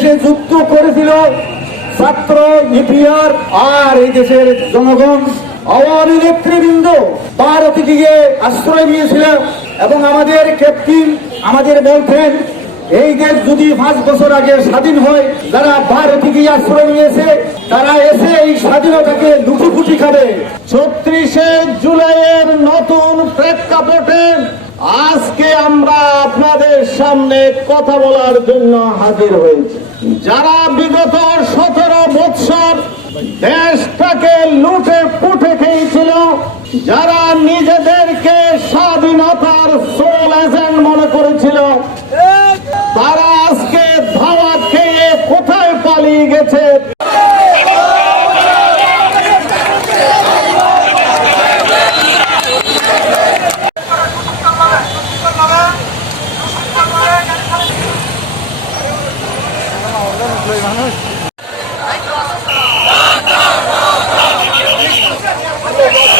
দেশে যুদ্ধ করেছিল ছাত্র, ইপিআর আর এই দেশের জনগণ। আওয়ামী নেতৃবৃন্দ ভারতে গিয়ে আশ্রয় নিয়েছিল এবং আমাদের ক্যাপ্টেন আমাদের বলতেন এই দেশ যদি পাঁচ বছর আগে স্বাধীন হয়, যারা ভারতে গিয়ে আশ্রয় নিয়েছে, তারা এসে এই স্বাধীনতাকে লুটুপুটি খাবে। ছত্রিশে জুলাইয়ের নতুন প্রেক্ষাপটে আজকে আমরা সামনে কথা বলার জন্য হাজির হয়েছে। যারা বিগত সতেরো বৎসর দেশটাকে লুটে পুটে খেয়েছিল, যারা নিজেদেরকে স্বাধীনতার সোল এজেন্ট মনে করেছিল, তারা আজকে ধাওয়া খেয়ে কোথায় পালিয়ে গেছে? মুম্বই মানুষ Oh,